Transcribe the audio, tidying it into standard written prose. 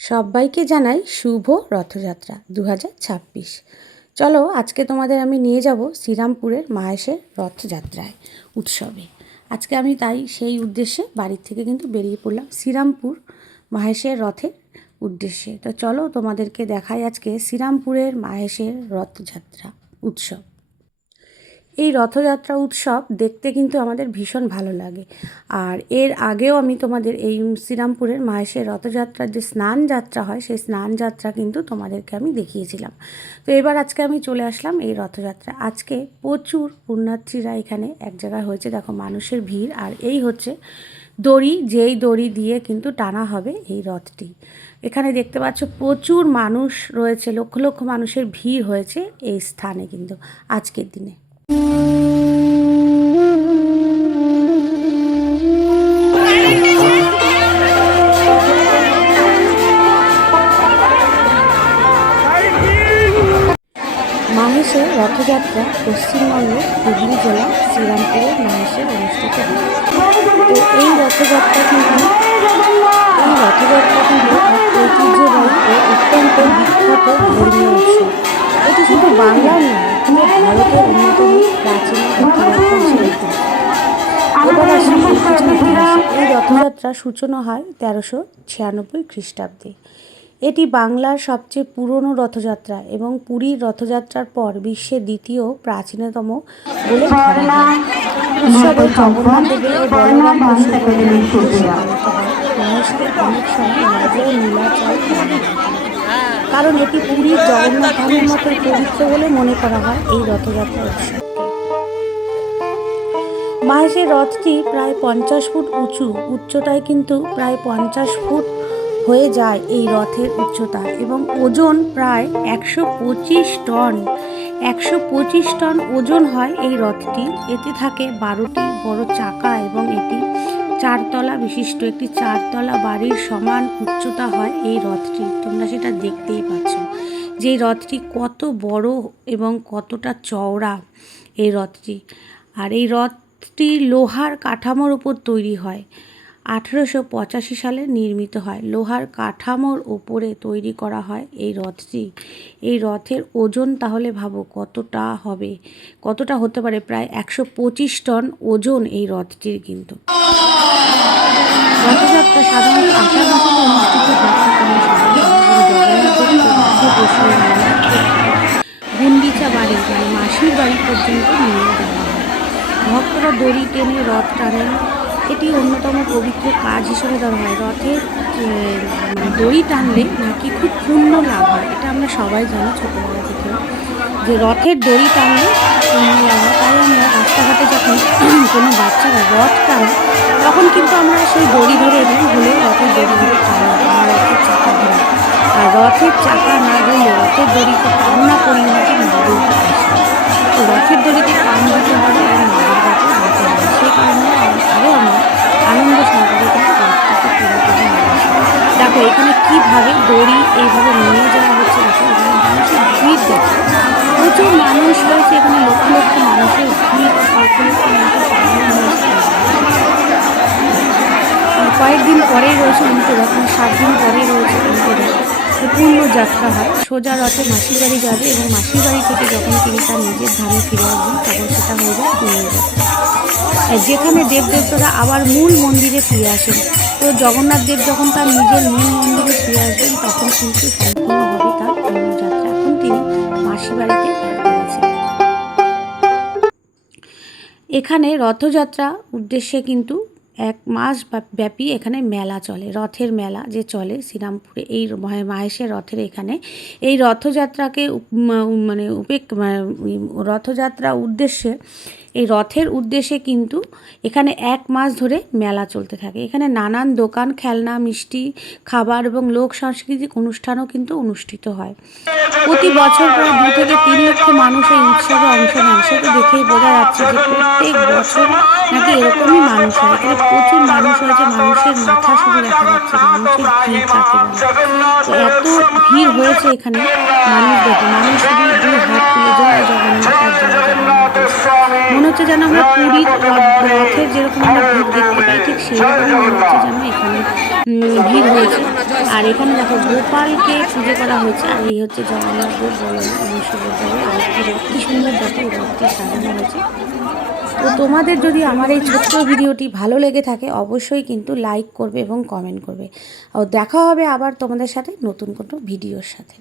সবাইকে জানাই শুভ রথযাত্রা 2026। চলো আজকে তোমাদের আমি নিয়ে যাব শ্রীরামপুরের মাহেশের রথযাত্রায় উৎসবে। আজকে আমি তাই সেই উদ্দেশ্যে বাড়ির থেকে কিন্তু বেরিয়ে পড়লাম শ্রীরামপুর মাহেশের রথের উদ্দেশ্যে। তো চলো তোমাদেরকে দেখাই আজকে শ্রীরামপুরের মাহেশের রথযাত্রা উৎসব। এই রথযাত্রা উৎসব দেখতে কিন্তু আমাদের ভীষণ ভালো লাগে। আর এর আগেও আমি তোমাদের এই শ্রীরামপুরের মাহেশের রথযাত্রার যে স্নান যাত্রা হয় সেই স্নান যাত্রা কিন্তু তোমাদেরকে আমি দেখিয়েছিলাম। তো এবার আজকে আমি চলে আসলাম এই রথযাত্রা। আজকে প্রচুর পুণ্যার্থীরা এখানে এক জায়গায় হয়েছে, দেখো মানুষের ভিড়। আর এই হচ্ছে দড়ি, যেই দড়ি দিয়ে কিন্তু টানা হবে এই রথটি। এখানে দেখতে পাচ্ছ প্রচুর মানুষ রয়েছে, লক্ষ লক্ষ মানুষের ভিড় হয়েছে এই স্থানে কিন্তু আজকের দিনে। মাহেশের রথযাত্রা পশ্চিমবঙ্গের হুগলি জেলা শ্রীরামপুরের মাহেশে অনুষ্ঠিত হয়। তো এই রথযাত্রা কিন্তু ঐতিহ্যবাহী ও অত্যন্ত বিখ্যাত ধর্মীয় উৎসব। এটি শুধু বাংলার নয়, পুরো ভারতের অন্যতম প্রাচীন রথযাত্রা হিসেবে এবার আসি এই রথযাত্রার সূচনা হয় 1396 খ্রিস্টাব্দে। এটি বাংলার সবচেয়ে পুরনো রথযাত্রা এবং পুরীর রথযাত্রার পর বিশ্বের দ্বিতীয় প্রাচীনতম বলে ধরা হয়। উৎসবে জগন্নাথ দেবের ও বলরাম অনেক সময় নব নীলাচল, কারণ এটি পুরীর জগন্নাথ ধামের মতোই পবিত্র বলে মনে করা হয় এই রথযাত্রা উৎসবকে। মাহেশের রথটি প্রায় 50 ফুট উঁচু, উচ্চতায় কিন্তু প্রায় 50 ফুট হয়ে যায় এই রথের উচ্চতা, এবং ওজন প্রায় 125 টন। 125 টন ওজন হয় এই রথটি। এতে থাকে 12টি বড় চাকা এবং এটি 4 তলা বিশিষ্ট একটি 4 তলা বাড়ির সমান উচ্চতা হয় এই রথটি। তোমরা সেটা দেখতেই পাচ্ছ যে রথটি কত বড় এবং কতটা চওড়া এই রথটি। আর এই রথটি লোহার কাঠামোর উপর তৈরি হয়। 1885 সালে নির্মিত হয়। লোহার কাঠামোর ওপরে তৈরি করা হয় এই রথটি। এই রথের ওজন তাহলে ভাবো কতটা হবে, কতটা হতে পারে, প্রায় 125 টন ওজন এই রথটির কিন্তু। রথযাত্রা সাধারণত আষাঢ় মাসে অনুষ্ঠিত গুন্ডিচা বাড়ি মানে মাসির বাড়ি পর্যন্ত নিয়ে যাওয়া হয়। ভক্তরা দড়ি টেনে রথ টানেন। এটি অন্যতম পবিত্র কাজ হিসেবে ধরা হয়। রথের দড়ি টানলে নাকি খুব পুণ্য লাভ হয়, এটা আমরা সবাই জানি ছোটোবেলা থেকে, যে রথের দড়ি টানলে পুণ্য লাভ হয়। তাই আমরা রাস্তাঘাটে যখন কোনো বাচ্চারা রথ টানে তখন কিন্তু আমরা সেই দড়ি ধরে এবং হলেও রথের দড়ি ধরে টানি, রথের চাকা ধরে। আর রথের চাকা না ধরলে রথের দড়িতে টান না করলে নাকি মাদুরটা আসে। তো রথের দড়িতে টান দিতে হবে এবং মাদুরটাকে দিতে হবে। সেই কারণে আরও আমরা আনন্দ সহকারে কিন্তু রথটাকে পুরো করে নিয়ে আসি। দেখো এখানে কীভাবে দড়ি এইভাবে নিয়ে যাওয়া হচ্ছে। দেখো এখানে মানুষের ভিড়, দেখো প্রচুর মানুষ রয়েছে এখানে, লক্ষ লক্ষ মানুষের ভিড়, লক্ষ লক্ষ মানুষের কয়েকদিন পরেই রয়েছে অন্ত্যরথ, 7 দিন পরেই রয়েছে অন্ত্যরথ। পূর্ণ যাত্রা হয়। সোজা রথে মাসির বাড়ি যাবে এবং মাসির বাড়ি থেকে যখন তিনি তার নিজের ধামে ফিরে আসবেন তখন সেটা হয়ে যায় পূর্ণ যাত্রা, যেখানে দেবদেবতারা আবার মূল মন্দিরে ফিরে আসেন। তো জগন্নাথ দেব যখন তার নিজের মূল মন্দিরে ফিরে আসবেন তখন কিন্তু সম্পূর্ণ হবে তার পূর্ণ যাত্রা। এখন তিনি মাসির বাড়িতে ফিরেছেন। এখানে রথযাত্রা উদ্দেশ্যে কিন্তু 1 মাস ব্যাপী এখানে মেলা চলে, রথের মেলা যে চলে শ্রীরামপুরে এই মাহেশের রথের এখানে। এই রথযাত্রাকে রথযাত্রা উদ্দেশ্যে, এই রথের উদ্দেশ্যে কিন্তু এখানে 1 মাস ধরে মেলা চলতে থাকে। এখানে নানান দোকান, খেলনা, মিষ্টি, খাবার এবং লোক সাংস্কৃতিক অনুষ্ঠানও কিন্তু অনুষ্ঠিত হয়। প্রতি বছর প্রায় 2 থেকে 3 লক্ষ মানুষ এই উৎসবে অংশ নেন। সেটা দেখেই বোঝা যাচ্ছে যে প্রত্যেক বছর নাকি এরকমই মানুষ হয়। এখানে প্রচুর মানুষ হয়েছে, মানুষের মাথা শুধু দেখা যাচ্ছে, মানুষের ভিড় কাকে বলে। তো এত ভিড় হয়েছে এখানে, মানুষ দেখে মানুষ শুধু 2 হাত তুলে জয় জগন্নাথ আর জয় জগন্নাথ। মনে হচ্ছে যেন আমরা পুরীর রথের যেরকম আমরা ভিড় দেখতে পাই, ঠিক সেরকমই মনে হচ্ছে যেন এখানে ভিড় হয়েছে। আর এখানে দেখো গোপালকে পুজো করা হয়েছে, আর এই হচ্ছে জগন্নাথের বলরাম সুভদ্রার আরেকটি রথ। কি সুন্দর দেখো এই রথটি সাজানো হয়েছে। তো তোমাদের যদি আমার এই ছোট্ট ভিডিওটি ভালো লেগে থাকে অবশ্যই কিন্তু লাইক করবে এবং কমেন্ট করবে। আর দেখা হবে আবার তোমাদের সাথে নতুন কোনো ভিডিওর সাথে।